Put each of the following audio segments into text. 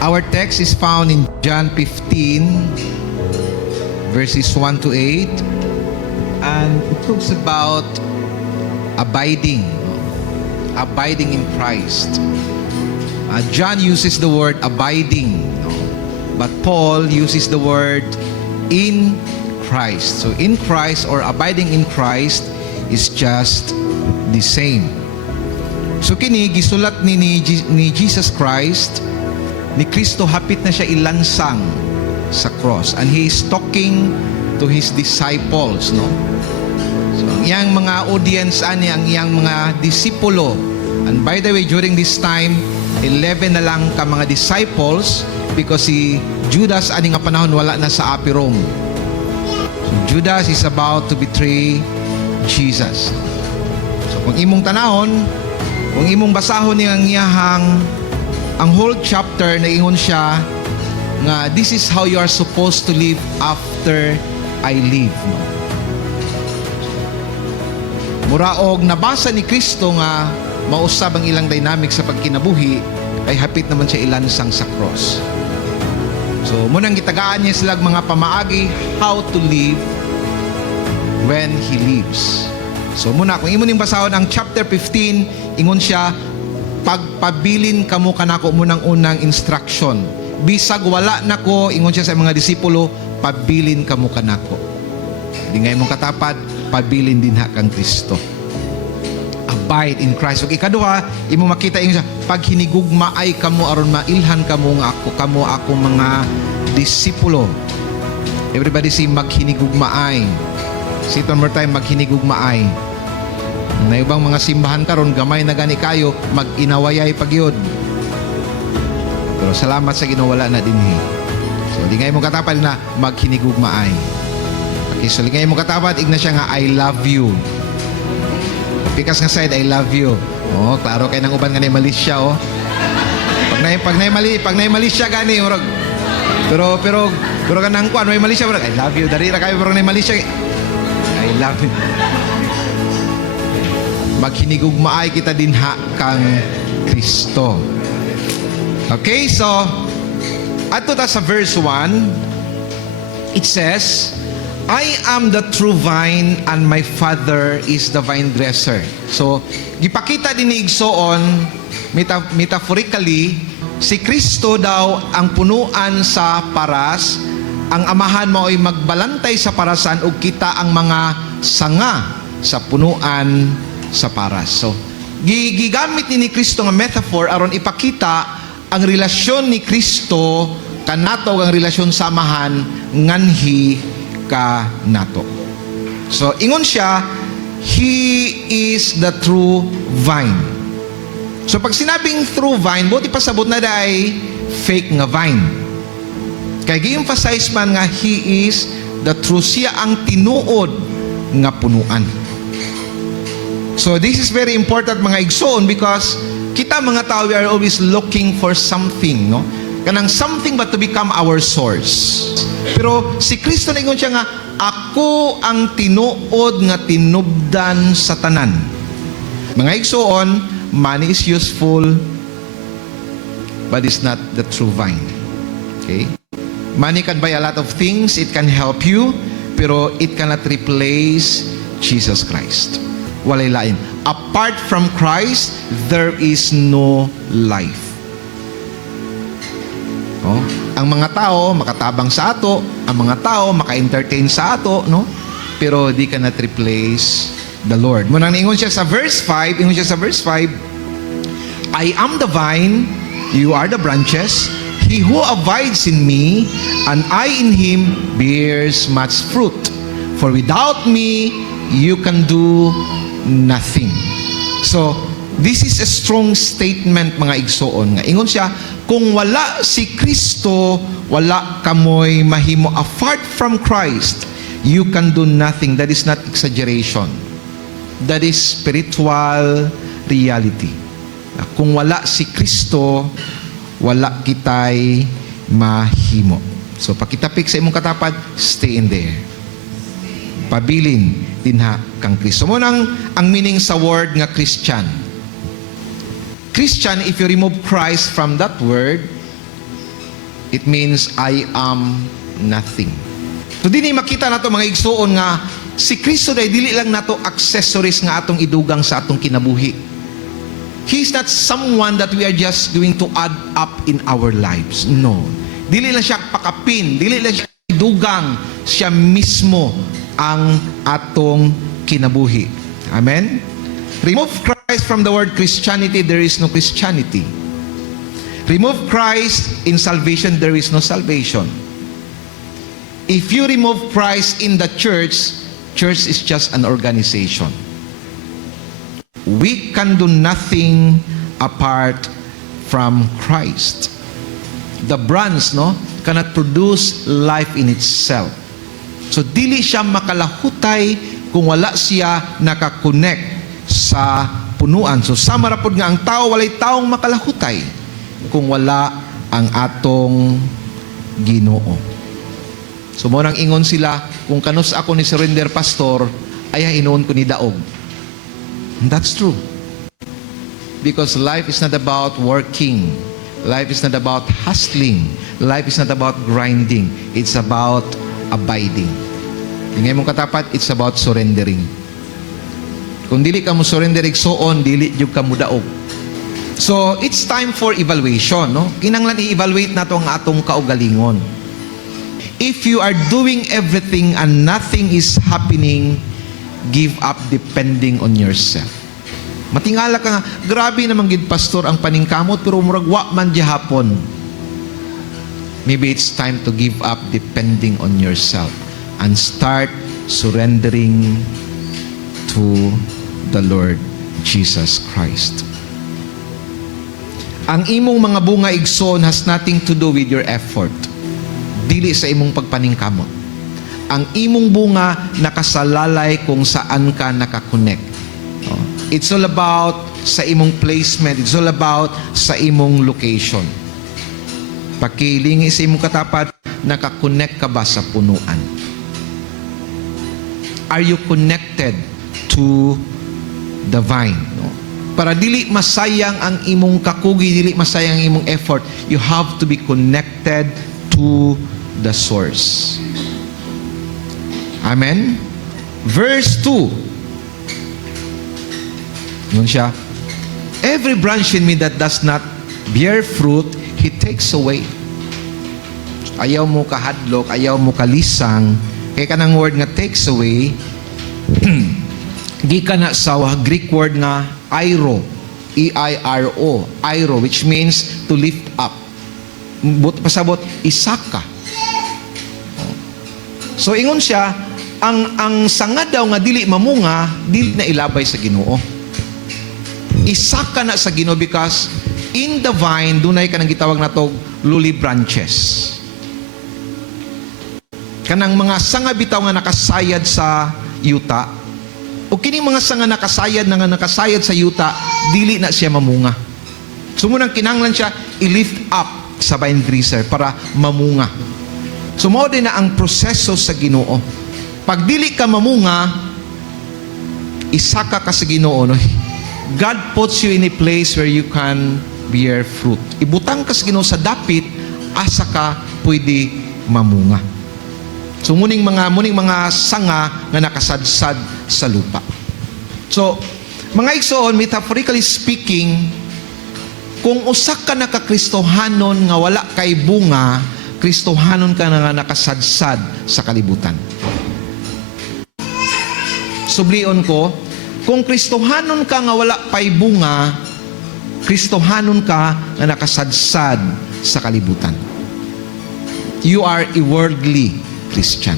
Our text is found in John 15, verses 1 to 8. And it talks about abiding in Christ. John uses the word abiding, but Paul uses the word in Christ. So in Christ or abiding in Christ is just the same. So kini gisulat ni Jesus Christ, ni Kristo, hapit na siya ilansang sa cross, and he is talking to his disciples, no? So ang iyang mga audience ani, ang iyang mga disipulo. And by the way, during this time 11 na lang ka mga disciples, because si Judas ani nga panahon wala na sa api Rome. So Judas is about to betray Jesus. So kung imong tanahon, kung imong basahon niyang iyahang ang whole chapter, na ingon siya nga this is how you are supposed to live after I leave, no? Muraog nabasa ni Kristo nga mausab ang ilang dynamic sa pagkinabuhi, ay hapit naman siya ilansang sa cross. So munang gitagaan niya sila mga pamaagi how to live when he leaves. So muna, kung imo ning basahon ang chapter 15, ingon siya, pagpabilin kamo kanako munang unang instruction. Bisag wala nako, ingon siya sa mga disipulo, pabilin kamo kanako. Di nga imong katapad, pabilin din ha kang Kristo. Abide in Christ. So ikaduha, imo makita ingon siya, pag hinigugmaay kamo aron mailhan kamo nga ako mga disipulo. Everybody say maghinigugmaay. Say it one more time, maghinigugmaay. Na ibang mga simbahan karon gamay na gani kayo, mag-inawayay pagyod. Pero salamat sa ginawala na dinhi. So di nga imong katapad na maghinigugmaay. Okay, so di nga imong katapad igna siya nga I love you. Pikas nga side, I love you. Oh, klaro kay nang uban nga ni Malaysia, oh. Pag nay Malaysia gani urag. Pero kanang kuan may Malaysia urag, I love you. Dari ra kayo pero nay Malaysia, I love you. Maghinigugmaay kita din ha kang Kristo. Okay, so ato ta sa verse 1, it says, I am the true vine and my Father is the vine dresser. So gipakita din ni igsoon metaphorically, si Kristo daw ang punuan sa paras, ang amahan mo ay magbalantay sa parasan, ug kita ang mga sanga sa punuan sa paras. So gigamit ni Kristo nga metaphor aron ipakita ang relasyon ni Kristo kanato, ang relasyon samahan nganhi ka nato. So ingon siya, He is the true vine. So pag sinabing true vine, buti pasabot na ay fake nga vine. Kaya gi-emphasize man nga He is the true, siya ang tinuod nga punuan. So this is very important mga igsoon, because kita mga tao, we are always looking for something, no? Kanang something but to become our source. Pero si Kristo na ingon siya nga, ako ang tinuod nga tinubdan sa tanan. Mga igsoon, money is useful but it's not the true vine. Okay? Money can buy a lot of things, it can help you, pero it cannot replace Jesus Christ. Walay lain. Apart from Christ, there is no life. Oh, ang mga tao makatabang sa ato, ang mga tao maka-entertain sa ato, no? Pero di cannot replace the Lord. Munang ingon siya sa verse 5, I am the vine, you are the branches. He who abides in me and I in him bears much fruit. For without me you can do nothing. So this is a strong statement mga igsoon nga ingon siya, kung wala si Kristo, wala kamoy mahimo. Apart from Christ, you can do nothing. That is not exaggeration. That is spiritual reality. Kung wala si Kristo, wala kitay mahimo. So pakitapik sa imong katapad, stay in there. Pabilin dinha kang Kristo. Mo nang ang meaning sa word nga Christian. Christian, if you remove Christ from that word, It means I am nothing. So dini makita nato mga igsuon nga si Kristo day dili lang nato accessories nga atong idugang sa atong kinabuhi. He's not someone that we are just going to add up in our lives. No. Dili lang siya pakapin, dili lang siya idugang, siya mismo ang atong kinabuhi. Amen? Remove Christ from the word Christianity, there is no Christianity. Remove Christ in salvation, there is no salvation. If you remove Christ in the church, church is just an organization. We can do nothing apart from Christ. The branch, cannot produce life in itself. So, dili siya makalahutay kung wala siya nakakonect sa punuan. So, samarapod nga ang tao, walay taong makalahutay kung wala ang atong Ginoo. So, mo nang ingon sila, kung kanus ako ni surrender pastor, ay hinuon ko ni daog. And that's true. Because life is not about working. Life is not about hustling. Life is not about grinding. It's about abiding. Tingay mong katapat, it's about surrendering. Kung dili ka mo surrender igsoon, dili jud ka mo daog. So, it's time for evaluation, Kinanglan i-evaluate nato ang atong kaugalingon. If you are doing everything and nothing is happening, give up depending on yourself. Matingala ka nga, grabe naman gid pastor ang paningkamot, pero murag wa man gihapon. Maybe it's time to give up depending on yourself and start surrendering to the Lord Jesus Christ. Ang imong mga bunga igsoon has nothing to do with your effort. Dili sa imong pagpaningkamot. Ang imong bunga nakasalalay kung saan ka nakakonect. It's all about sa imong placement. It's all about sa imong location. Pakilingi sa imong katapat, nakakonect ka ba sa punuan? Are you connected to the vine? Para dili masayang ang imong kakugi, dili masayang ang imong effort, you have to be connected to the source. Amen? Verse 2. Yun siya. Every branch in me that does not bear fruit, He takes away. Ayaw mo kahadlok, ayaw mo kalisang, kaya kanang word nga takes away, gikan na sa Greek word nga airo, E-I-R-O, airo, which means to lift up. Pasabot, isaka. So ingon siya, ang sanga daw nga dili mamunga, dili na ilabay sa Ginoo. Isaka na sa Ginoo because in the vine, dunay ka nang gitawag na to lowly branches. Kanang mga sanga bitaw nga nakasayad sa yuta, o kining mga sanga nakasayad na nga nakasayad sa yuta, dili na siya mamunga. So munang kinahanglan siya i-lift up sa vine dresser para mamunga. So mao din na ang proseso sa Ginoo. Pag dili ka mamunga, isaka ka sa Ginoo, God puts you in a place where you can bear fruit. Ibutang ka sa Ginoo sa dapit, asa ka pwede mamunga. So muning mga sanga nga nakasadsad sa lupa. So mga igsoon, metaphorically speaking, kung usak ka nakakristohanon nga wala kay bunga, kristohanon ka na nga nakasadsad sa kalibutan. Sublion ko, kung kristohanon ka nga wala pay bunga, kristohanon ka nga nakasadsad sa kalibutan. You are a worldly Christian.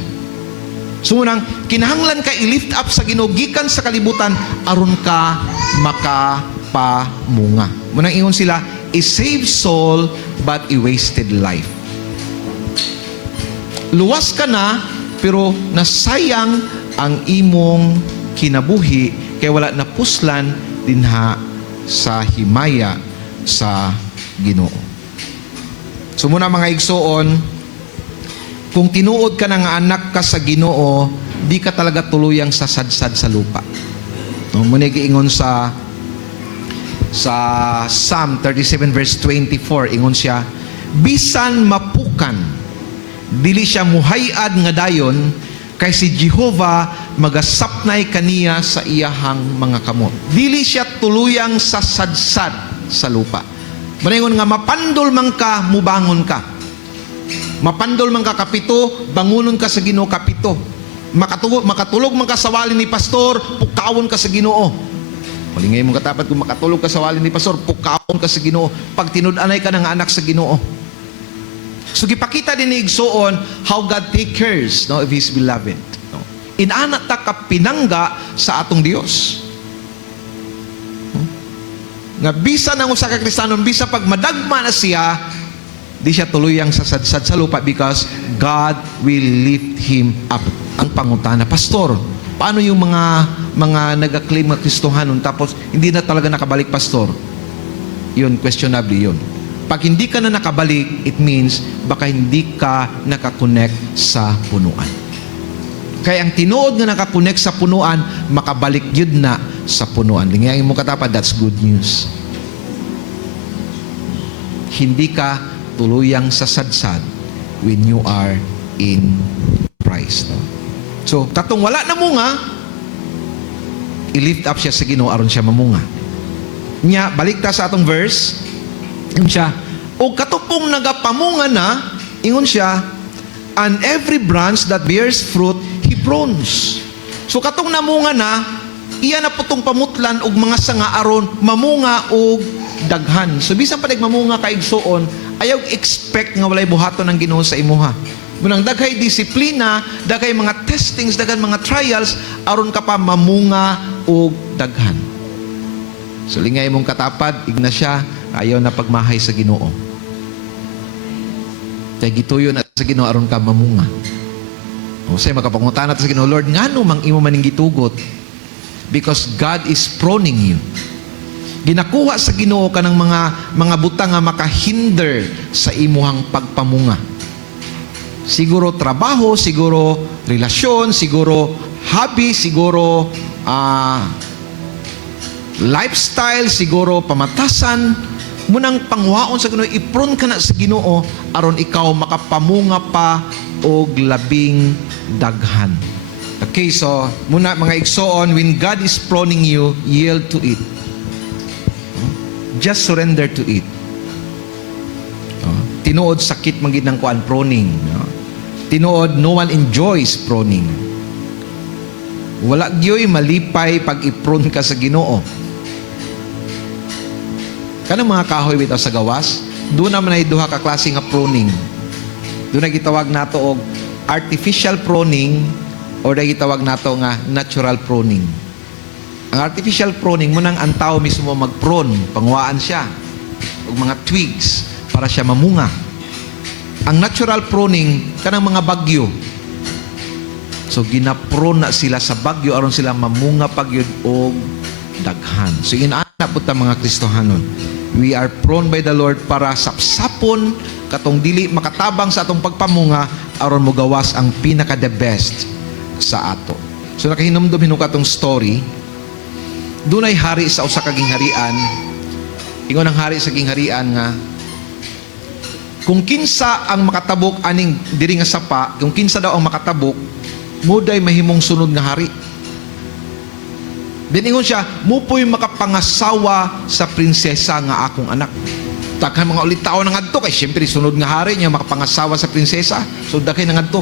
So munang kinahanglan ka i-lift up sa Ginoo gikan sa kalibutan aron ka makapamunga. Munang ingon sila, a saved soul but a wasted life. Luwas ka na pero nasayang ang imong kinabuhi kaya wala na puslan dinha sa himaya sa Ginoo. So muna mga igsoon, kung tinuod ka ng anak ka sa Ginoo, di ka talaga tuluyang sasadsad sa lupa. Muna giingon sa Psalm 37 verse 24, ingon siya, bisan katabukan. Dili siya muhay-ad nga dayon, kay si Jehovah magasapnay kaniya sa iyahang mga kamot. Dili siya tuluyang sasadsad sa lupa. Maningon nga mapandol man ka, mubangon ka. Mapandol man ka kapito, bangunon ka sa Ginoo kapito. Makatulog man ka sa wali ni pastor, pukawon ka sa Ginoo. Malingay mong katapat, kung makatulog ka sa wali ni pastor, pukawon ka sa Ginoo. Pag tinud-anay ka ng anak sa Ginoo. So gipakita din ni Igsoon how God take cares, no, of His beloved. No? Inana ta ka pinangga sa atong Dios. No? Nga bisa nang usa ka Kristiyano, bisa pag madagma na siya, di siya tuluyang sasadsad sa lupa because God will lift him up. Ang pangutana, pastor, paano yung mga nag-claim na Kristohanon tapos hindi na talaga nakabalik, pastor? Yun, questionable yun. Pag hindi ka na nakabalik, it means baka hindi ka nakakonect sa punuan. Kaya ang tinuod nga nakakonect sa punuan, makabalik yun na sa punuan. Lingayin mo katapat, that's good news. Hindi ka tuluyang sasadsad when you are in Christ. No? So, katong wala na munga, i-lift up siya sa Ginoo aron siya mamunga. Nya, balik ta sa atong verse, ingon siya, o katupong nagapamunga na, ingon siya, and every branch that bears fruit, he prunes. So katong namunga na, iya na putong pamutlan og mga sanga aron mamunga og daghan. So bisan pa mamunga ka igsoon, ayaw expect nga walay buhaton ng Ginoo sa imuha. Munang daghay disiplina, daghay mga testings, daghan mga trials, aron ka pa mamunga og daghan. So lingay mong katapad, igna siya, ayaw na pagmahay sa Ginoo. Kaya gituyo na sa Ginoo aron ka mamunga. O say makapangutana ta sa Ginoo, Lord, ngano mang imo maning gitugot? Because God is proning you. Ginakuha sa Ginoo kanang mga butang nga makahinder sa imuhang pagpamunga. Siguro trabaho, siguro relasyon, siguro hobby, siguro lifestyle, siguro pamatasan, munang pangwaon sa Ginoo, ipron ka na sa Ginoo aron ikaw makapamunga pa og labing daghan. Okay, so muna mga igsoon, when God is proning you, yield to it. Just surrender to it. Tinuod sakit man gid ng kuan proning. Tinuod no one enjoys proning. Wala gyoy malipay pag ipron ka sa Ginoo. Kanang mga kahoy bitaw sa gawas, doon naman ay duha ka klase nga pruning. Doon na gitawag nato og artificial pruning o na gitawag nato nga natural pruning. Ang artificial pruning, munang ang tao mismo mag-prune, pangwaan siya og mga twigs para siya mamunga. Ang natural pruning, kanang mga bagyo. So ginaprune na sila sa bagyo aron sila mamunga pagyud og daghan. So inaana po ta mga Kristohanon. We are prone by the Lord para sapsapon katong dili makatabang sa atong pagpamunga aron mo gawas ang pinaka the best sa ato. So nakahinumdum hinuka atong story. Dunay hari sa usa ka gingharian. Ingon ang hari sa gingharian nga kung kinsa ang makatabok aning diri nga sapa, kung kinsa daw ang makatabok, muday mahimong sunod nga hari. Diningon siya, mupoy makapangasawa sa prinsesa nga akong anak. Takhan mga ulit tao nang adto kay siyempre sunod nga hari niya makapangasawa sa prinsesa. So dakay nang adto.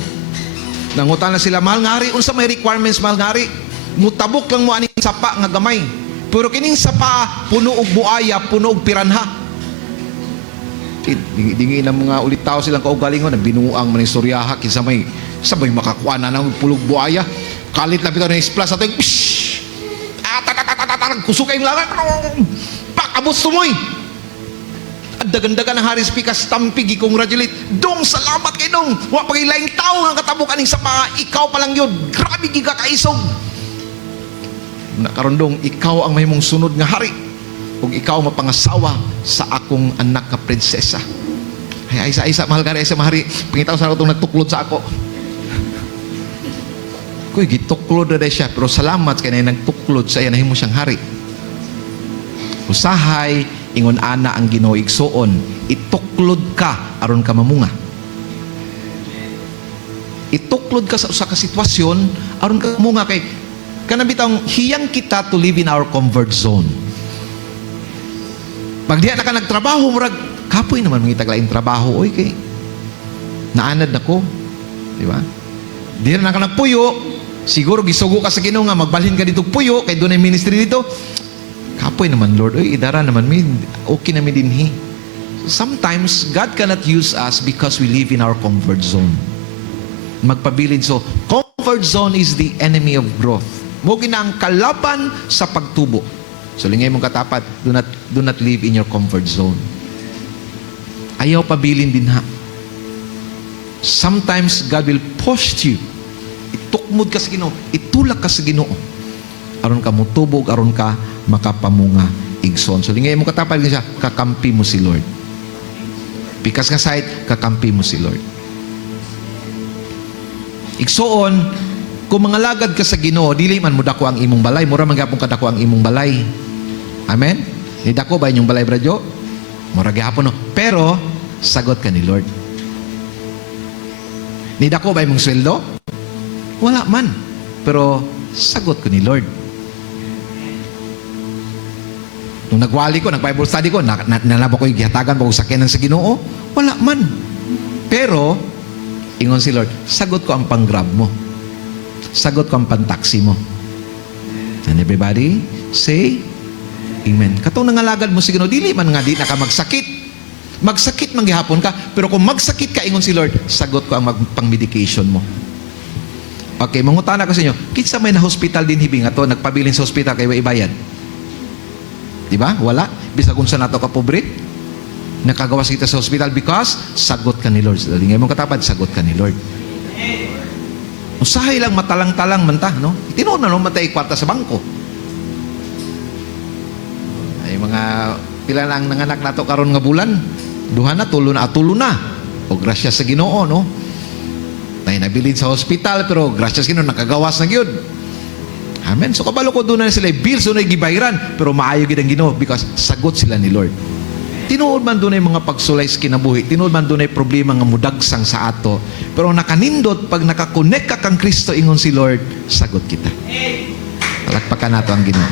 Nangutan na sila, mahal nga hari, unsa may requirements mahal nga hari? Mutabok lang mo aning sapa nga gamay. Pero kining sapa puno og buaya, puno og piranha. Dingi na mga ulit tao silang kaugalingon na binuang maning suryaha kinsa may sabay makakuha na ng pulog buaya. Kalit lang bitaw na isplas ato yung kusukay yung langat pakabot sumoy at dagandagan ng hari speaker stampig i-congratulate dong salamat kay dong wa pagilaing tao nga katabukan ning sapa ikaw pa lang yun grabe giga kaisog nakarondong ikaw ang mahimong sunod nga hari ug ikaw mapangasawa sa akong anak ka prinsesa ay isa mahal ka isa mahari pangitaw sa ako itong nagtuklod sa ako kuy gituklod na siya pero salamat kay na nagtuklod sa iya nahimo siyang hari. Usahay ingon ana ang Ginoo igsoon ituklod ka aron ka mamunga. ituklod ka sa usa ka sitwasyon aron ka mo nga kay kanang bitang hiyang kita to live in our comfort zone. Pag diya na ka nagtrabaho, murag kapoy naman mga itaglaing trabaho, oy kay naanad na ko, di ba? Diya na ka nagpuyo, siguro gisugo ka sa Ginoo nga magbalhin ka dito puyo kay dunay ministry dito. Kapoy naman Lord, oy idara naman mi, okay na mi dinhi. Sometimes God cannot use us because we live in our comfort zone. Magpabilin. So, comfort zone is the enemy of growth. Mo ang kalaban sa pagtubo. So, lingay mong katapat, do not live in your comfort zone. Ayaw pabilin din ha. Sometimes God will push you. Itukmod ka sa Ginoo, itulak ka sa Ginoo. Aron ka mutubog, aron ka makapamunga igsoon. So, lingay mong katapat din siya, kakampi mo si Lord. Pikas nga side, kakampi mo si Lord. Igsoon, kung mga lagad ka sa Ginoo, dili man mo dako ang imong balay, mura man gyapon ka dako ang imong balay. Amen? Ni dako ba inyong balay, bradyo? Mura gyapon no. Pero sagot ka ni Lord. Ni dako ba imong sweldo? Wala man. Pero sagot ko ni Lord. Nung nagwali ko, nag-Bible study ko, nalaba ko yung gihatagan ko sakyanan sa Ginoo, wala man. Pero, ingon si Lord, sagot ko ang pang-grab mo. Sagot ko ang pan-taxi mo. And everybody, say, Amen. Katong nangalagad mo si Ginoo, dili man nga di na ka magsakit. Magsakit man gihapon ka, pero kung magsakit ka, ingon si Lord, sagot ko ang pang-medication mo. Okay, mangutana ko sa inyo, kitsa may na-hospital din hibing ato, nagpabilin sa hospital kayo ibayad. Diba? Wala. Bisa kung saan nato ka pobre, nakagawas kita sa hospital because sagot ka ni Lord. Ngay mong katapad, sagot ka ni Lord. Usahay lang matalang-talang manta, no? Tinuod na no, matay kwarta sa bangko. Ay mga pila na ang nanganak nato karon nga bulan, duha na, tulo na. O grasya sa Ginoo, no? Tay nabilin sa hospital pero grasya sa Ginoo nakagawas na gyud. Amen. So kabalo ko doon na sila bills doon ay gibayaran pero maayo gid ang Ginoo because sagot sila ni Lord. Tinuod man doon ay mga pagsulay sa kinabuhi, tinuod man doon ay problema nga mudagsang sa ato. Pero nakanindot pag nakakonect ka kang Kristo ingon si Lord, sagot kita. Palakpakan nato ang Ginoo.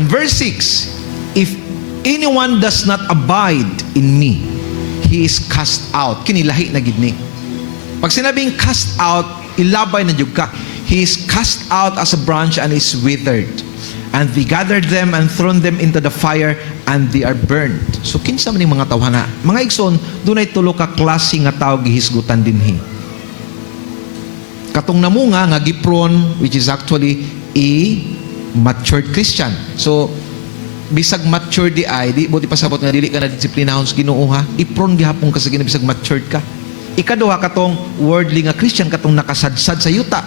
And verse 6, if anyone does not abide in me, he is cast out. Kinilahi na gid ni. Pag sinabing cast out, ilabay na jud ka. He is cast out as a branch and is withered. And they gathered them and thrown them into the fire and they are burned. So kinsa man ning mga tawhana? Mga igsoon, dunay tulo ka klase nga tawo gihisgutan dinhi. Katong namunga nga gipron, which is actually a matured Christian. So bisag mature di ay, di mo di pasabot nga dili ka na disiplinahon sa Ginoo ha. Ipron gihapon ka sa Ginoo bisag matured ka. Ikaduha katong worldly nga Christian katong nakasadsad sa yuta.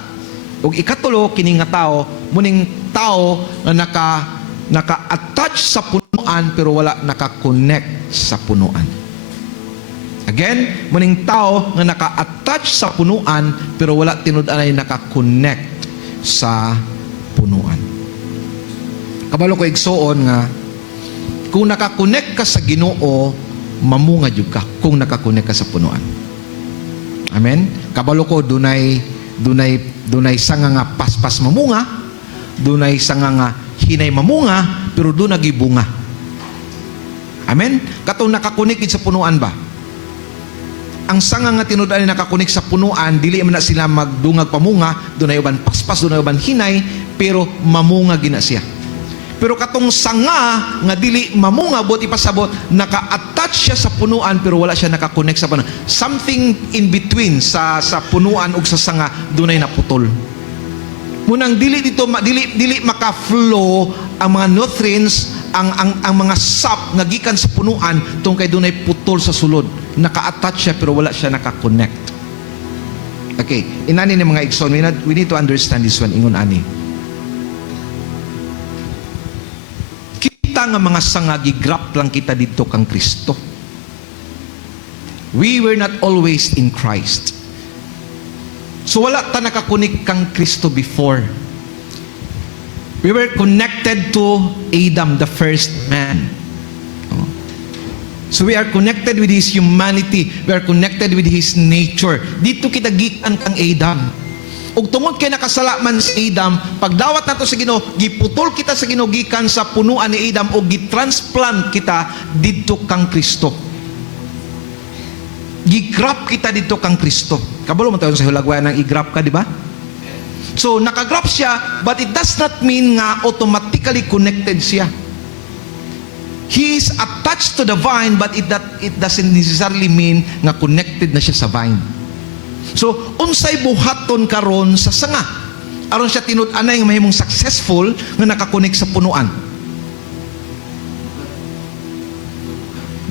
Ug ikatulo kini nga tao muning tao nga naka-attach sa punuan pero wala naka-connect sa punuan. Again, muning tao nga naka-attach sa punuan pero wala tinud-an ay naka-connect sa punuan. Kabalo ko igsoon nga kung naka-connect ka sa Ginoo, mamunga jud ka kung naka-connect ka sa punuan. Amen. Kabalo ko dunay sanga nga paspas mamunga, dunay sanga nga hinay mamunga, pero dunay gibunga. Amen. Katong nakakunik sa punuan ba? Ang sanga nga tinud-an nakakunik sa punuan, dili man na sila magdungag pamunga, dunay uban paspas, dunay uban hinay, pero mamunga gina siya. Pero katong sanga nga dili mamunga bot ipasabot, naka-attach siya sa punuan pero wala siya naka-connect sa punuan. Something in between sa punuan ug sa sanga dunay naputol. Munang dili maka-flow ang mga nutrients, ang mga sap nga gikan sa punuan tungkay dunay putol sa sulod. Naka-attach siya pero wala siya naka-connect. Okay, inani ni mga igsoon, we need to understand this one ingon ani. Nga mga sanga gigrap lang kita dito kang Kristo. We were not always in Christ. So wala ta nakakunik kang Kristo before. We were connected to Adam, the first man. So we are connected with His humanity. We are connected with His nature. Dito kita gikan kang Adam. Ug tungod kay nakasala man si Adam, pagdawat nato sa Ginoo, giputol kita sa Ginoo gikan sa punuan ni Adam ug gitransplant kita didto kang Kristo. Gigrap kita dito kang Kristo. Kabalo man tayo sa hulagwayan ng igrap ka, di ba? So nakagrap siya, but it does not mean nga automatically connected siya. He is attached to the vine, but it doesn't necessarily mean nga connected na siya sa vine. So, unsay buhaton karon sa sanga? Aron siya tinud-anay nga mahimong successful nga nakakonek sa punuan.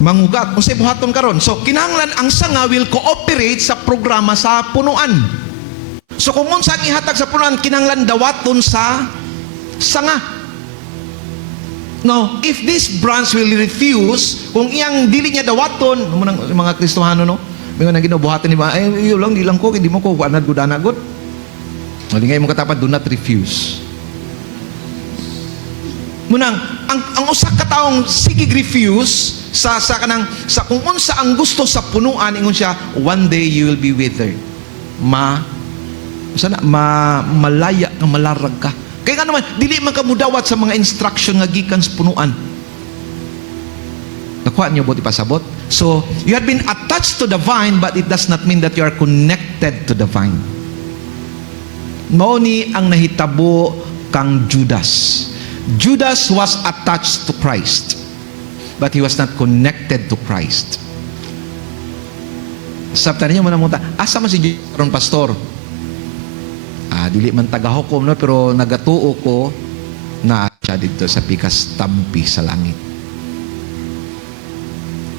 Mangugat, unsay buhaton karon? So, kinahanglan ang sanga will cooperate sa programa sa punuan. So, kung unsa ang ihatag sa punuan, kinahanglan dawaton sa sanga. No, if this branch will refuse, kung iyang dili niya dawaton, mga Kristohano, no? Mga nang ginubuhatan ni ba, iyo lang, di lang ko, hindi mo ko, anad good, anad good. Malingay mo katapat, do not refuse. Munang, ang usak kataong sige refuse, sa kung unsa ang gusto sa punuan, ingon siya, one day you will be withered. Malaya nga malarag ka. Kaya nga naman, dili man ka mudawat sa mga instruction nga gikan sa punuan. Nakuha niyo buti pasabot? So, you have been attached to the vine, but it does not mean that you are connected to the vine. Mao ni ang nahitabo kang Judas. Judas was attached to Christ, but he was not connected to Christ. Sabta niyo mo na munta, asa man si Judas, pastor? Dili man tagahukom, no? Pero nagatuo ko na siya dito sa pikas tampi sa langit.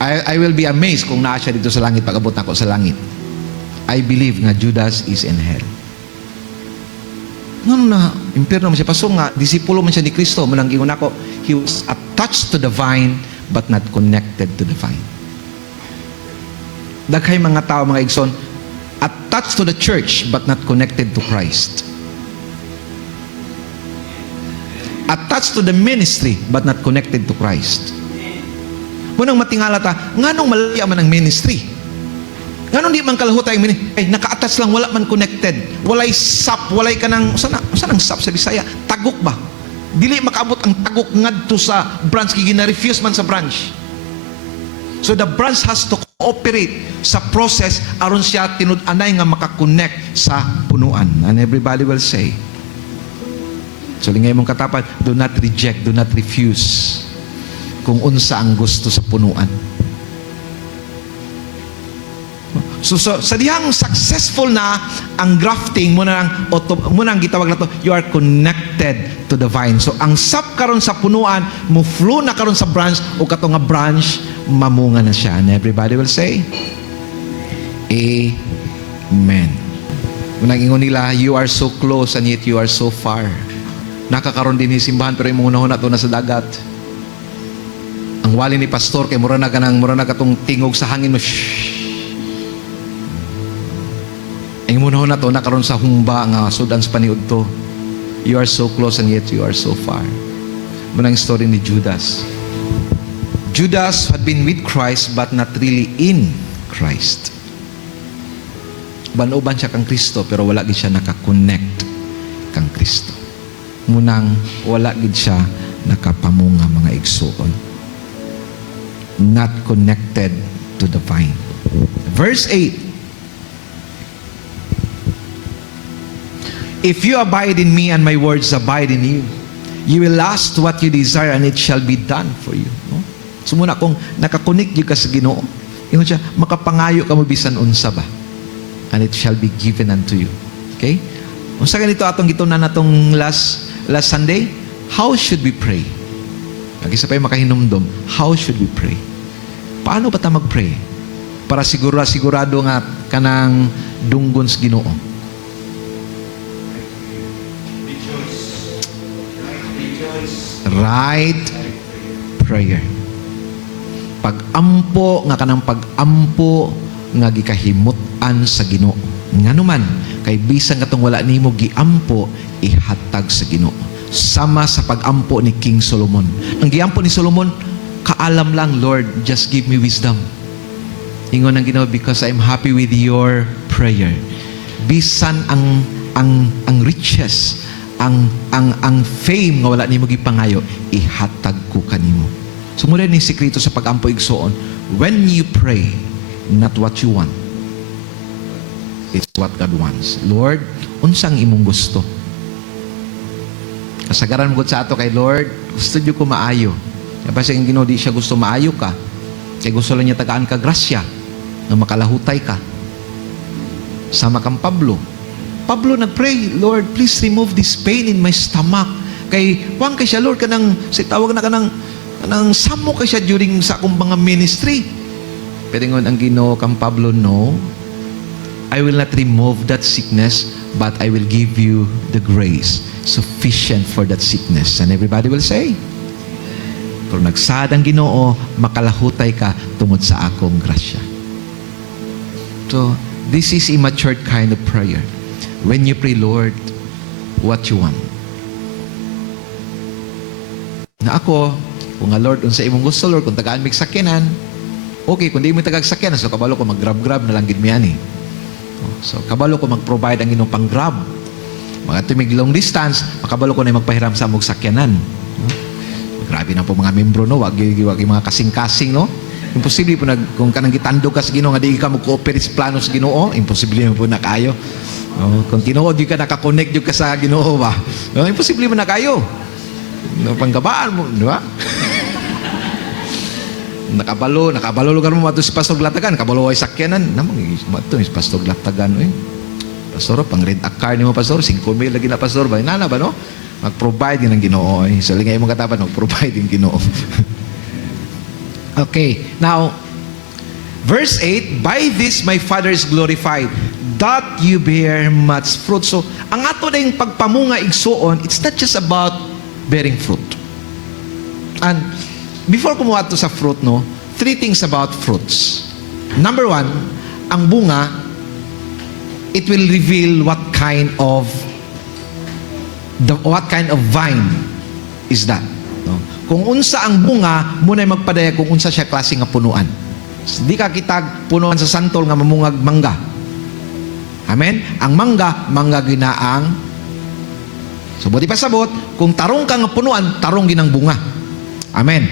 I will be amazed kung naa siya dito sa langit pag abot ako sa langit. I believe nga Judas is in hell. Ngano na, impyerno man siya. Paso nga, disipulo man siya ni Kristo. Manang ingon ako, he was attached to the vine but not connected to the vine. Daghay mga tao, mga igsoon, attached to the church but not connected to Christ. Attached to the ministry but not connected to Christ. Munang matingala ta, nganong malaya man ang ministry? Nganong di man kalahuta yung ministry? Naka-attach lang, wala man connected. Walay sap, walay ka ng, saan ang sap sa Bisaya? Tagok ba? Dili makaabot ang tagok ngadto sa branch, kaya gina-refuse man sa branch. So the branch has to cooperate sa process aron siya tinud-anay nga makakonect sa punuan. And everybody will say, so lingay mong katapat, do not reject, do not refuse kung unsa ang gusto sa punuan. So sa dihang successful na ang grafting, muna ang gitawag na to, you are connected to the vine. So ang sap karon sa punuan, mo flow na karon sa branch, o kato nga branch, mamunga na siya. And everybody will say, Amen. Unang ingon nila, you are so close and yet you are so far. Nakakaroon din ni simbahan, pero yung una to na sa dagat. Ang wali ni pastor, kay mura na katong tingog sa hangin mo, shhh. Ang muna na to, nakaroon sa humba nga sudan sa paniud to. You are so close and yet you are so far. Munang story ni Judas. Judas had been with Christ but not really in Christ. Banuban siya kang Kristo pero wala gid siya nakakonect kang Kristo. Munang wala gid siya nakapamunga, mga igsoon. Not connected to the vine. Verse 8. If you abide in me and my words abide in you, you will ask what you desire and it shall be done for you. No? So muna kung nakakonik yung ka sa Ginoo, ingon siya, makapangayo ka mo bisan unsa ba? And it shall be given unto you. Okay? Unsa ganito atong gitunan natong last Sunday? How should we pray? Nag-isa pa yung makahinumdom. How should we pray? Paano ba ta mag-pray? Para sigurado nga kanang dunggon sa Ginoo. Right prayer. Pag-ampo nga kanang pag-ampo nga gikahimutan sa Ginoo. Nganuman kay bisan katong wala nimo giampo, ihatag sa Ginoo. Sama sa pag-ampo ni King Solomon. Ang giampo ni Solomon, kaalam lang, Lord, just give me wisdom. Ingon ang Ginoo, because I'm happy with your prayer. Bisan ang riches, ang fame nga wala nimo gipangayo, ihatag ko kanimo. So muna ni sikreto sa pagampo igsoon, when you pray, not what you want, it's what God wants. Lord, unsang imong gusto? Kasagaran mo sa ato kay Lord, gusto niyo ko maayo. Kasi ang Ginoo, di siya gusto maayo ka. Kaya gusto lang niya tagaan ka grasya na makalahutay ka. Sama kang Pablo. Pablo nagpray, Lord, please remove this pain in my stomach. Kay huwag kay siya, Lord, tawag na kanang samo kay siya during sa akong mga ministry. Pero ngon ang Ginoo kang Pablo, no, I will not remove that sickness, but I will give you the grace sufficient for that sickness. And everybody will say, kung nagsad ang Ginoo, makalahutay ka tungod sa akong grasya. So, this is a matured kind of prayer. When you pray, Lord, what you want. Na ako, kung nga Lord, unsa imong gusto, Lord, kung tagaan mig sakyanan, okay, kung di mo tagag sakyanan, so kabalo ko mag-grab-grab na lang gid mi ani. So, kabalo ko mag-provide ang inyong pang-grab. Mga tumig long distance, makabalo ko na magpahiram sa mong sakyanan. Grabe na po mga membro, no? Wag mga kasing-kasing, no? Imposible po kung kanang gitandog ka sa Ginoo nga di ka mag-cooperate sa plano sa Ginoo, imposible po na kayo. Kung tinuod di ka naka-connect ka sa Ginoo ba? Imposible mo na kayo. Panggabaan mo, di ba? nakabalo lugar mo mato si Pastor Glatagan, kabalo ay sakyanan, namang mato si Pastor Glatagan, Pastor, pang rent a car ni mo, Pastor, 5,000 lagi na, Pastor, ba? Inana ba, no? Mag-provide din ang Ginoo. Sa lingay mong katapan, mag-provide din Ginoo. Okay, now, verse 8, by this my Father is glorified, that you bear much fruit. So, ang ato na yung pagpamunga igsoon, it's not just about bearing fruit. And, before kumuha to sa fruit, no, 3 things about fruits. Number 1, ang bunga, it will reveal what kind of vine is that. No? Kung unsa ang bunga, muna magpadaya kung unsa siya klase nga punuan. Di ka kitag punuan sa santol nga mamungag mangga. Amen? Ang mangga ginaang. So, buti pa sabot, kung tarong ka nga punuan, tarong ginang bunga. Amen?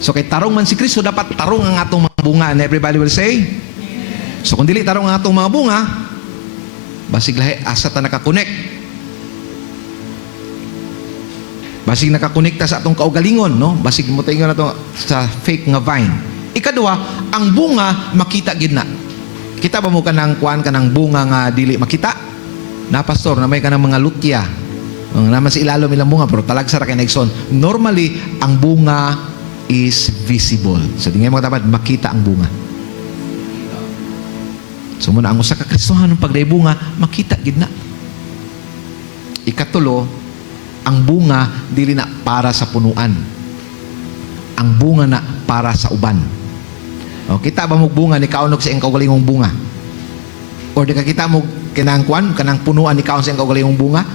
So, kay tarong man si Kristo, dapat tarong ang atong mga bunga. And everybody will say? So, kung dili tarong ang atong mga bunga, basig lahi, asa ta nakakonect. Basig nakakonekta sa atong kaugalingon, no? Basig mo tayo na to sa fake nga vine. Ikadua, ang bunga, makita gid na. Kita ba mo ka ng kuan ka ng bunga nga dili makita? Na, Pastor, na may ka ng mga lutya. Naman sa ilalom ilang bunga, pero talagsa ra kay Nexon. Normally, ang bunga is visible. So, di nga mga dapat makita ang bunga. So, muna ang usa ka Kristohan ng pagday bunga, makita gid na. Ikatulo, ang bunga dili na para sa punuan. Ang bunga na para sa uban. O, kita ba mo bunga ni kaunog sa iyang kaugalingong bunga? O di ka kita mo kanang punuan ni kaunog sa iyang kaugalingong bunga?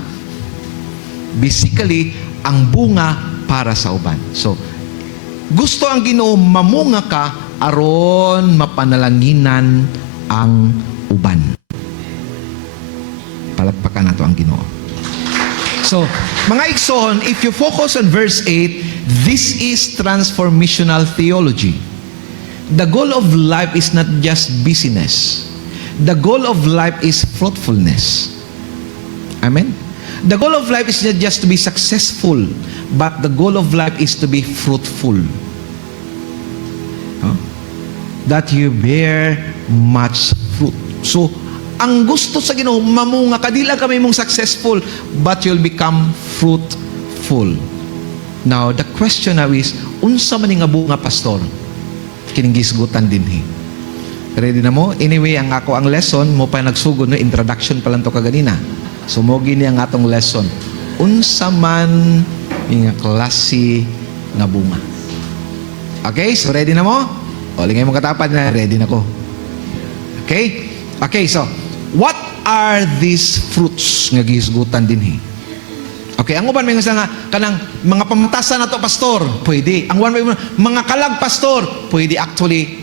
Basically, ang bunga para sa uban. So, gusto ang Ginoo mamunga ka aron mapanalanginan ang uban. Palagpakan nato ang Ginoo. So, mga igsoon, if you focus on verse 8, this is transformational theology. The goal of life is not just busyness. The goal of life is fruitfulness. Amen? The goal of life is not just to be successful, but the goal of life is to be fruitful. Huh? That you bear much fruit. So, ang gusto sa Ginoo, mamunga ka, di lang kami mong successful, but you'll become fruitful. Now, the question now is, unsa man nga bunga, Pastor? Kining gisgutan din Ready na mo? Anyway, ang lesson, mo pa nagsugod, no? Introduction pa lang to kaganina. So, mo gini ang atong lesson. Unsa man nga klase nga bunga. Okay? So, ready na mo? O, lingay mo katapan na, ready na ko. Okay? Okay, so, what are these fruits nga gisgutan din Okay, ang uban may nga kanang mga pamatasan na to, pastor, pwede. Ang one way mga kalag, pastor, pwede. Actually,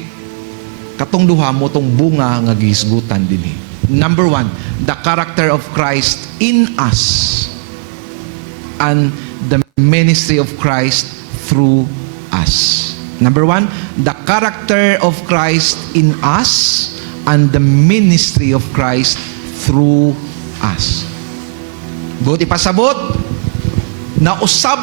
katong duha mo tong bunga nga gihisgutan dinhi. Number 1, the character of Christ in us and the ministry of Christ through us. Number 1, the character of Christ in us and the ministry of Christ through us. Buti pasabot, nausab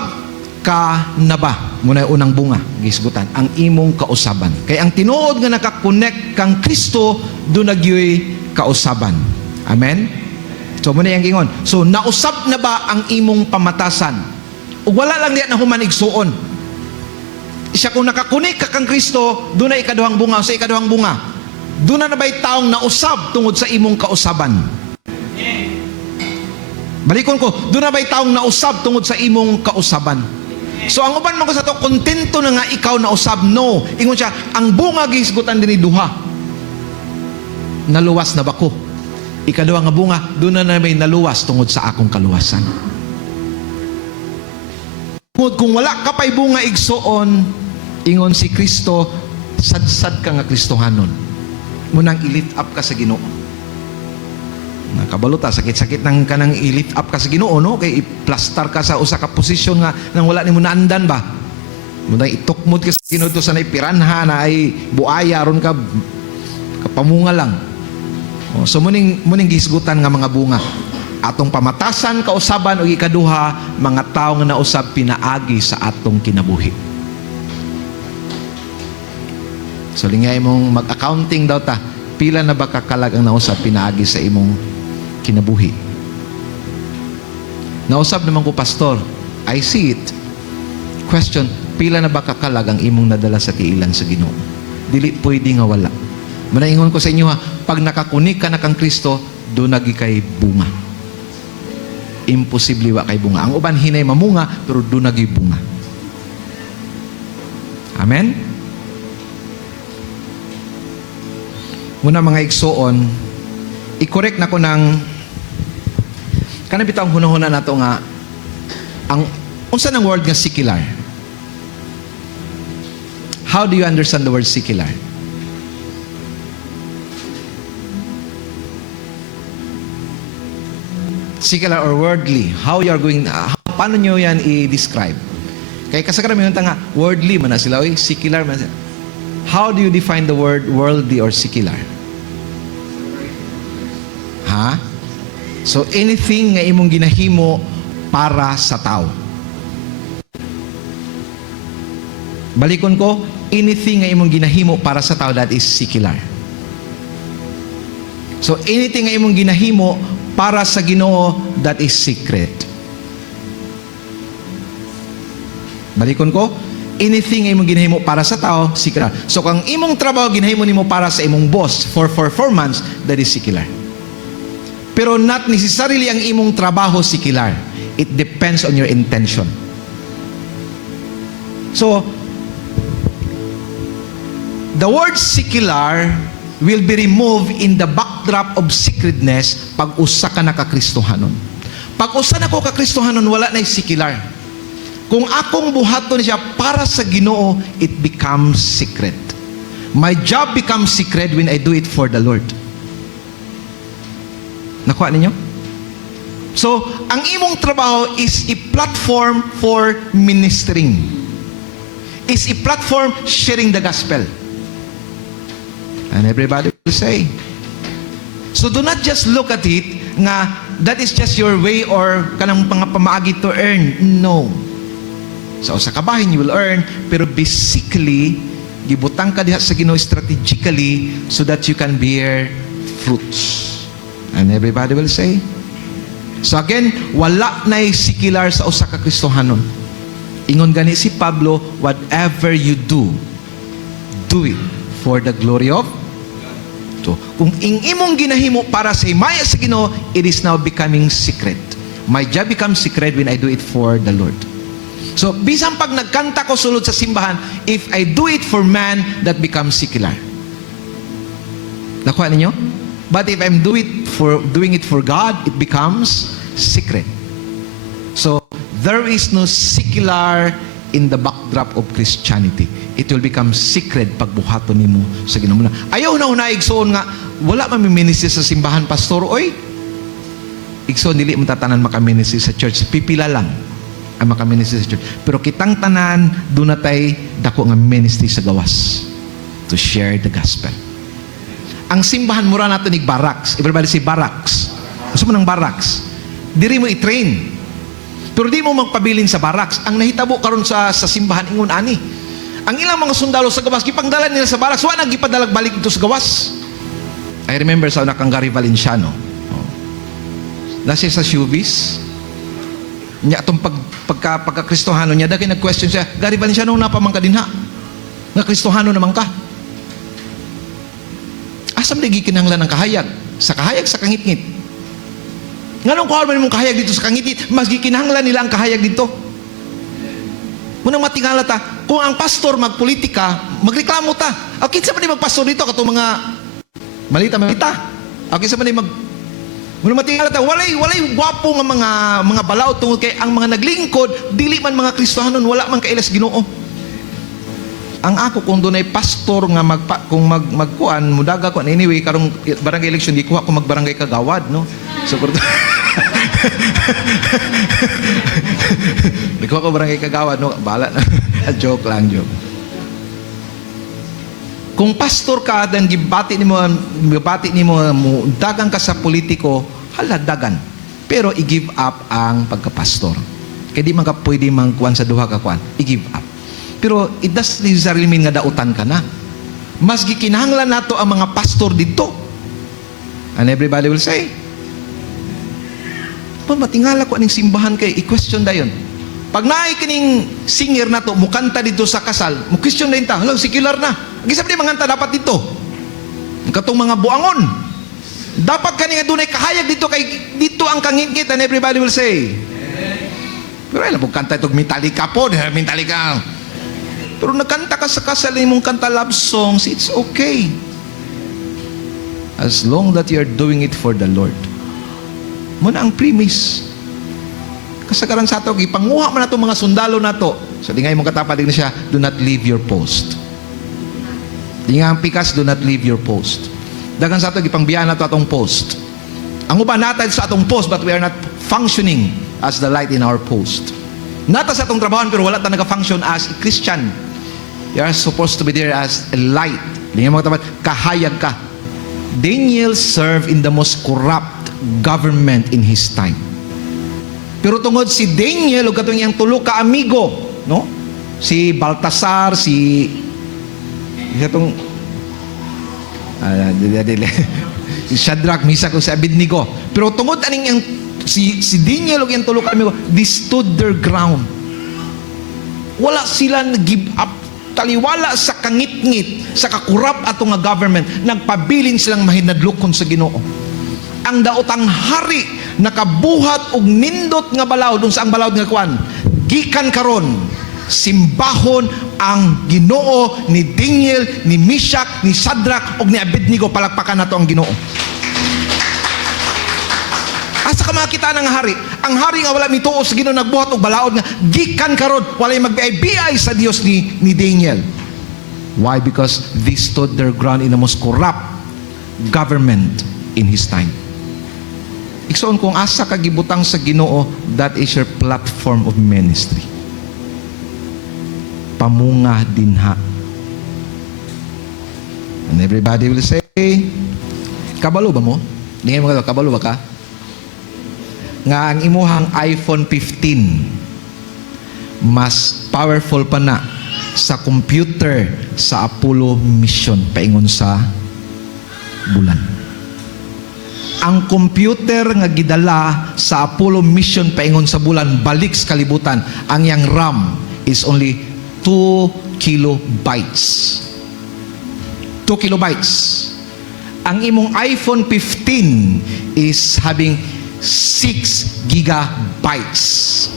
ka na ba? Muna yung unang bunga, gisgutan, ang imong kausaban. Kaya ang tinuod nga nakakonect kang Kristo, doon nagyoy kausaban. Amen? So muna yung gingon. So nausab na ba ang imong pamatasan? Ug wala lang diya na human igsuon. Siya kung nakakunik ka kang Kristo, doon na ikaduhang bunga. Sa ikaduhang bunga, doon na ba'y taong nausab tungod sa imong kausaban? Balikon ko, doon na ba'y taong nausab tungod sa imong kausaban? So ang uban mo ko sa to, kontento na nga ikaw nausab? No. Ingon siya, ang bunga gisgutan din ni duha. Naluwas na ba ko? Ikaduha nga bunga, doon na may naluwas tungod sa akong kaluwasan. Kung wala ka pa'y bunga igsoon, ingon si Kristo, sad-sad ka nga Kristohanon. Munang i-lift up ka sa Ginoo. Nakabalota, sakit-sakit nang kanang i-lift up ka sa Ginoo, no? Kay i-plaster ka sa usa ka posisyon nga nang wala nimo naandan ba? Munang itukmod ka sa Ginoo to sa nay piranha na ay buaya ron ka kapamunga lang. So muning gisgutan nga mga bunga. Atong pamatasan kausaban og ikaduha, mga tawo nga nausab pinaagi sa atong kinabuhi. So lingay mong mag-accounting daw ta, pila na ba kakalag ang nausab pinaagi sa imong kinabuhi? Nausab naman ko, pastor, I see it. Question, pila na ba kakalag ang imong nadala sa tiilan sa Ginoo? Dili pwede nga wala. Manaingon ko sa inyo ha, pag nakakunik ka na kang Kristo, doon nagi kay bunga. Imposible wa kay bunga. Ang uban hinay mamunga, pero doon nagi bunga. Amen? Muna mga igsoon, i-correct na ko ng kanang bitang hunahuna na to nga ang unsa ng word nga secular. How do you understand the word secular? Secular or worldly. How you are going, paano nyo yan i-describe? Kaya kasakaramihan nga, worldly man na sila, secular man na sila. How do you define the word worldly or secular? Ha? So anything nga imong ginahimo para sa tao. Balikon ko, anything nga imong ginahimo para sa tao, that is secular. So anything nga imong ginahimo para sa Ginoo, that is secret. Balikon ko, anything nga imong ginahimo para sa tao, secular. So kung imong trabaho ginahimo nimo para sa imong boss for 4 months, that is secular. Pero not necessarily ang imong trabaho secular. It depends on your intention. So, the word secular will be removed in the backdrop of sacredness pag usa ka na kakristohanon. Pag usa na ko kakristohanon, wala na secular. Kung akong buhaton siya para sa Ginoo, it becomes secret. My job becomes secret when I do it for the Lord. Nakuha ninyo? So, ang imong trabaho is a platform for ministering. Is a platform sharing the gospel. And everybody will say. So, do not just look at it nga that is just your way or kanang pamaagi to earn. No. So, sa kabahin you will earn, pero basically, gibutang ka diha sa Ginoo strategically so that you can bear fruits. And everybody will say. So again, wala na'y secular sa usa ka Kristohanon. Ingon gani si Pablo, whatever you do, do it for the glory of God. Kung imong ginahimo para sa himaya sa Ginoo, it is now becoming secret. My job becomes secret when I do it for the Lord. So, bisan pag nagkanta ko sulod sa simbahan, if I do it for man, that becomes secular. Nakuha ninyo? But if I'm doing it for God, it becomes secret. So, there is no secular in the backdrop of Christianity. It will become secret pagbuhaton nimo sa Ginoo. Ayaw na una igsoon nga wala man ministry sa simbahan, pastor. Oy, igsoon dili man tatanan maka-ministry sa church. Pipila lang ang maka-ministry sa church. Pero kitang tanan doon natay dako nga ministry sa gawas to share the gospel. Ang simbahan mura nato nig barracks. Everybody say barracks. Gusto mo ng barracks? Diri mo i-train. Pero di mo magpabilin sa barracks. Ang nahitabo karon sa simbahan ingon ani. Ang ilang mga sundalo sa gawas gipangdalan nila sa barracks, wa nang gipadalag balik dito sa gawas. I remember sa unang Gary Valenciano. Nasa sa showbiz. Nya atong pagka-Kristohano niya dagay nag-question siya, Gary Valenciano na pa man ka dinha? Nga Kristohano naman ka? Asam di gikinahanglan ng kahayag? Sa kahayag sa kangit-ngit. Nganong kuha man mong kahayag dito sa kangit-ngit, mas gikinahanglan nila ang kahayag dito. Munang matingala ta, kung ang pastor magpolitika, magreklamo ta. Okay, sa man magpastor dito katong mga malita. Okay, sa man munang matingala ta, walay gwapo nga mga balaw tungod kay ang mga naglingkod dili man mga Kristohanon, wala man kailas Ginoo. Ang ako kung dunay pastor nga magkuan mudaga ko anyway karong barangay election di kuha ko magbarangay kagawad, no. So di kuha ko barangay kagawad, no. Bala na. Joke lang. Kung pastor ka dan gibati nimo dagan ka sa politiko, hala dagan. Pero i-give up ang pagka-pastor. Kaya di man ka pwede mangkuan sa duha ka kuan. I-give up. Pero it does necessarily mean nga dautan ka na. Mas gikinahanglan nato ang mga pastor dito. And everybody will say, matingala ko aning simbahan kay i-question dayon. Pag naay kining singer nato mukanta dito sa kasal, mo question dayon ta, halang secular na. Gisab di manganta dapat dito. Katong mga buangon. Dapat kani nga dunay kahayag dito kay dito ang kangit-ngit, and everybody will say. Pero alam mo kanta itong Metallica po, Metallica. Pero nagkanta ka sa kasal mong kanta love songs, it's okay. As long that you're doing it for the Lord. Muna ang premise. Kasagaran sa ato, ipanguha man nato mga sundalo nato. So di nga mong katapadig na siya, do not leave your post. Di nga ang pikas, do not leave your post. Dagan sa ato, ipangbiyan nato atong post. Ang uban natin sa atong post, but we are not functioning as the light in our post. Nata sa atong trabaho, pero wala ta nag-function as a Christian. You are supposed to be there as a light. Di nga mga katapat, kahayag ka. Daniel served in the most corrupt government in his time. Pero tungod si Daniel, o katong iyang tulo ka amigo, no? Si Baltasar, si Shadrach, Meshach, o si Abednego. Pero tungod aning yang si Daniel o iyang tulo ka amigo, they stood their ground. Wala sila give up. Taliwala sa kangit-ngit, sa kakurap ato nga government, nagpabilin silang mahinadlokon sa Ginoo. Ang daotang hari nakabuhat og nindot nga balaod dun sa ang balaod nga kuan. Gikan karon simbahon ang Ginoo ni Daniel, ni Meshach, ni Shadrach ug ni Abednego. Palakpakan nato ang Ginoo. Asa ka makita ng hari? Ang hari nga wala mituo sa Ginoo nagbuhat og balaod nga gikan karon walay magbiay-biay sa Dios ni Daniel. Why? Because they stood their ground in the most corrupt government in his time. Iksoon kung asa ka gibutang sa Ginoo, that is your platform of ministry. Pamunga dinha. And everybody will say, kabalo ba mo? Dingin mo ka, kabalo ba ka? Nga ang imuhang iPhone 15 mas powerful pa na sa computer sa Apollo mission paingon sa bulan. Ang computer nga gidala sa Apollo mission paingon sa bulan balik sa kalibutan, ang yang RAM is only 2 kilobytes. 2 kilobytes. Ang imong iPhone 15 is having 6 gigabytes.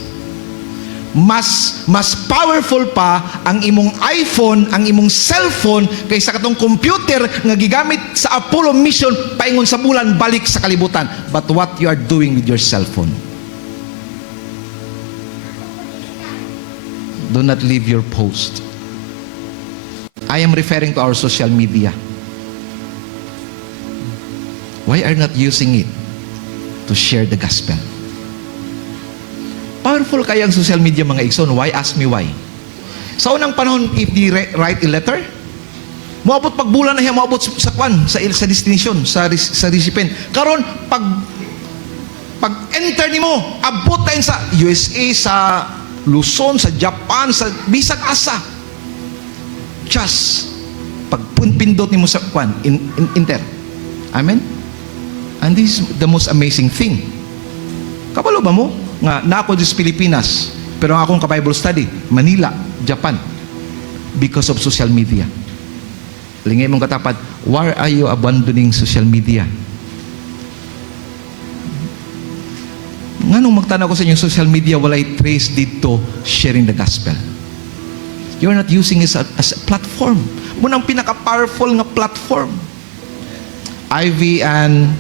Mas powerful pa ang imong iPhone, ang imong cellphone kaysa katong computer nga gigamit sa Apollo mission paingon sa bulan balik sa kalibutan. But what you are doing with your cellphone? Do not leave your post. I am referring to our social media. Why are not using it to share the gospel? Powerful kaya ang social media, mga igsoon. Why? Ask me why. Sa unang panahon, if they write a letter, moabot pagbulan na siya, moabot sa kwan, sa destination, sa recipient. Karon pag enter nimo, abot tayo sa USA, sa Luzon, sa Japan, sa bisag asa. Just pag pindot nimo sa kwan, enter. Amen. And this is the most amazing thing. Kabalo ba mo nga naako sa Pilipinas, pero ang akong ka-Bible study, Manila, Japan, because of social media. Lingay mong katapat, why are you abandoning social media? Nga nung magtanaw ko sa inyong social media, walay trace dito sharing the gospel. You're not using it as a platform. Munang pinaka-powerful nga platform. Ivy and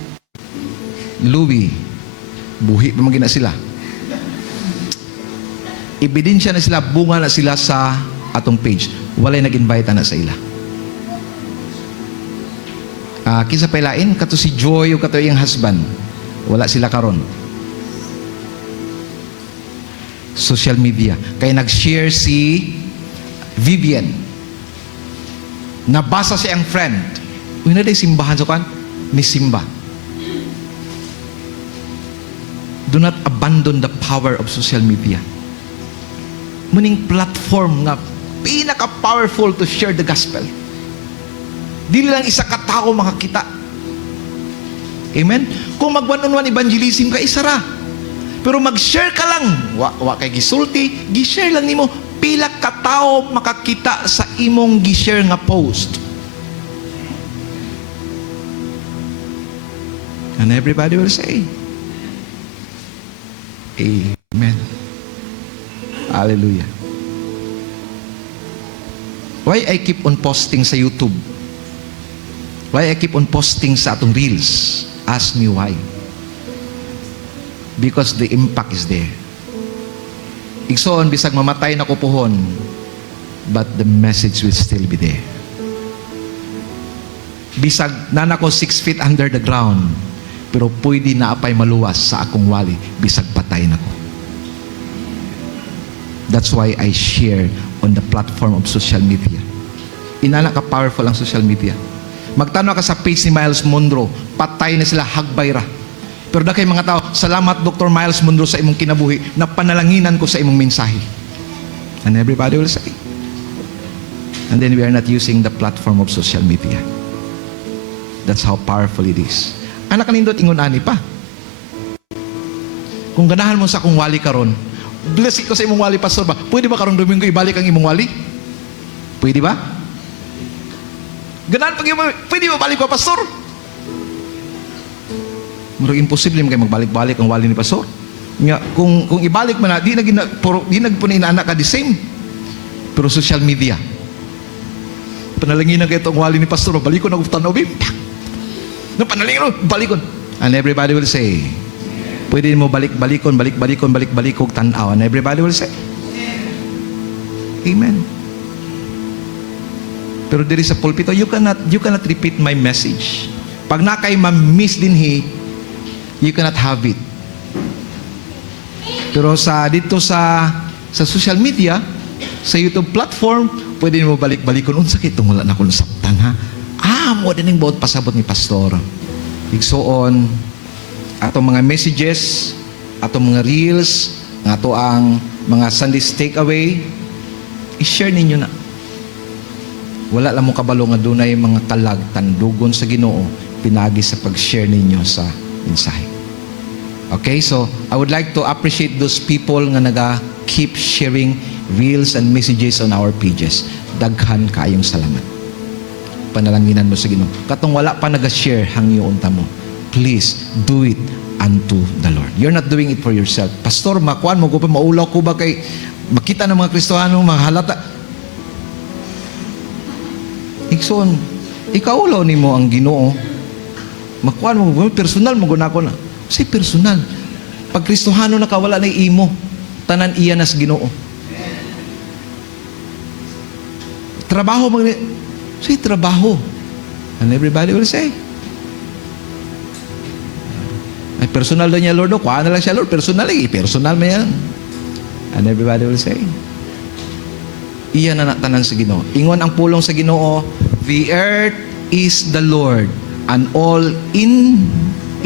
Louie, buhi pa magina sila. Ebidensya na sila, bunga na sila sa atong page. Walay nag-invite na sa ila. Kinsa pailain, kato si Joy o kato yung husband. Wala sila karon. Social media. Kaya nag-share si Vivian. Nabasa siya ang friend. Uy na day simbahan sa kan? Ni Simba. Do not abandon the power of social media. Muning platform nga pinaka-powerful to share the gospel. Dili lang isa ka tao makakita. Amen? Kung mag-one-on-one evangelism ka, isa ra. Pero mag-share ka lang. Wa kay gisulti, gi-share lang nimo. Pila ka tao makakita sa imong gi-share nga post. And everybody will say, Amen. Hallelujah. Why I keep on posting sa YouTube? Why I keep on posting sa atong reels? Ask me why. Because the impact is there. Igsoon, bisag mamatay na ko pohon, but the message will still be there. Bisag nanako 6 feet under the ground, pero pwede na apay maluwas sa akong wali, bisag patay na ko. That's why I share on the platform of social media. Inana ka powerful ang social media. Magtanong ka sa page ni Miles Monroe, patay na sila, hagbay ra. Pero dakay mga tao, salamat Dr. Miles Monroe sa imong kinabuhi, na panalanginan ko sa imong mensahe. And everybody will say. And then we are not using the platform of social media. That's how powerful it is. Anak kanindot ingon ani pa. Kung ganahan mo sa akong wali karon, bless ko sa imong wali, pastor ba? Pwede ba karong Domingo ibalik ang imong wali? Pwede ba? Ganahan pag pwede ba balik ba, pastor? Murag imposible mo kayo magbalik-balik ang wali ni pastor. Nga, kung ibalik man na, di nagpunin na anak ka the same. Pero social media. Panalanginan kayo itong wali ni pastor, balikon ako tanaw, panalanginan, balikon. And everybody will say, pwede mo balik-balikon, balik-balikon, tanaw. And everybody will say, Amen. Pero diri sa pulpito, you cannot repeat my message. Pag na kay ma-miss din you cannot have it. Pero dito sa social media, sa YouTube platform, pwede mo balik-balikon. Unsa kay itong wala na akong sabtan, ha? Mo din yung bawat pasabot ni pastor. Igsoon, atong mga messages, atong mga reels, ato ang mga Sunday's takeaway, i-share ninyo na. Wala lang mo kabalo nga dunay mga kalag, tandugon sa Ginoo, pinagi sa pag-share ninyo sa mensahe. Okay, so I would like to appreciate those people nga keep sharing reels and messages on our pages. Daghan kayong salamat. Panalanginan mo sa Ginoo. Katong wala pa nag-share hangyo unta mo, please do it unto the Lord. You're not doing it for yourself. Pastor, makuan mo ko pa, maulaw ko ba kay makita ng mga Kristiyano, mga halata. Ikson, ikaulaw ni mo ang Ginoo. Makuan mo, personal mo guna ko na. Kasi personal. Pag Kristohano nakawala na imo, tanan iya nas Ginoo. Trabaho, say trabaho. And everybody will say, ay personal daw niya, Lord. Kuha na lang siya, Lord. Personal eh. Personal mo yan. And everybody will say, iyan na natanan sa Ginoo. Ingon ang pulong sa Ginoo, the earth is the Lord and all in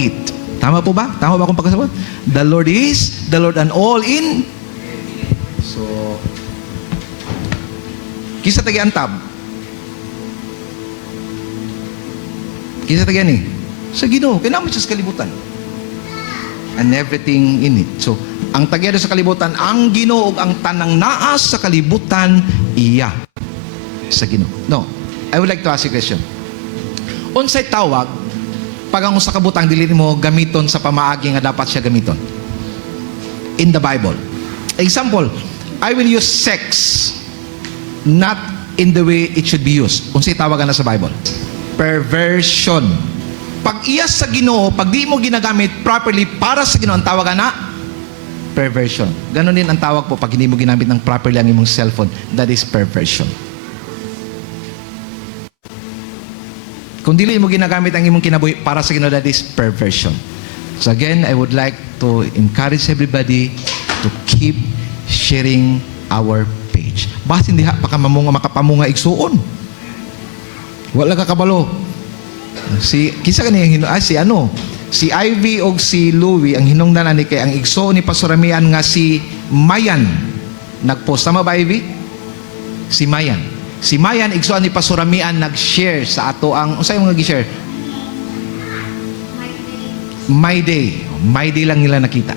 it. Tama po ba? Tama ba akong pagkasabot? The Lord is the Lord and all in. So, kisa tagi antab. Kisa tagi ani. Sa Ginoo, kinamit siya sa kalibutan. And everything in it. So, ang tagyado sa kalibutan, ang Ginoo ug ang tanang naas sa kalibutan, iya sa Ginoo. No, I would like to ask you a question. Unsay tawag pag ang usa ka butang dili mo gamiton sa pamaagi nga dapat siya gamiton? In the Bible. Example, I will use sex not in the way it should be used. Unsay tawag na sa Bible? Perversion. Pag iyas sa Ginoo, pag di mo ginagamit properly para sa Ginoo, ang tawag na perversion. Ganon din ang tawag po pag hindi mo ginamit ng properly ang imong cellphone. That is perversion. Kung dili mo ginagamit ang imong kinabuhi para sa Ginoo, that is perversion. So again, I would like to encourage everybody to keep sharing our page. Basta hindi makapamunga igsuon. Wala ka kabalo. Si Ivy o si Louie ang hinungdan ni kay ang igsoon ni Pastor Ramian nga si Mayan nagpost. Tama ba, Ivy? Si Mayan igsoon ni Pastor Ramian nag-share sa ato ang unsay mga gi-share? My Day lang nila nakita.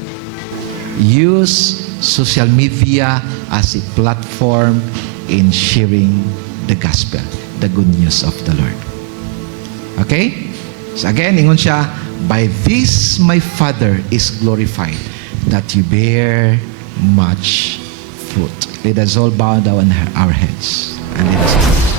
Use social media as a platform in sharing the gospel, the good news of the Lord. Okay? So again, ingon siya, by this my Father is glorified, that you bear much fruit. Let us all bow down our heads and let us pray.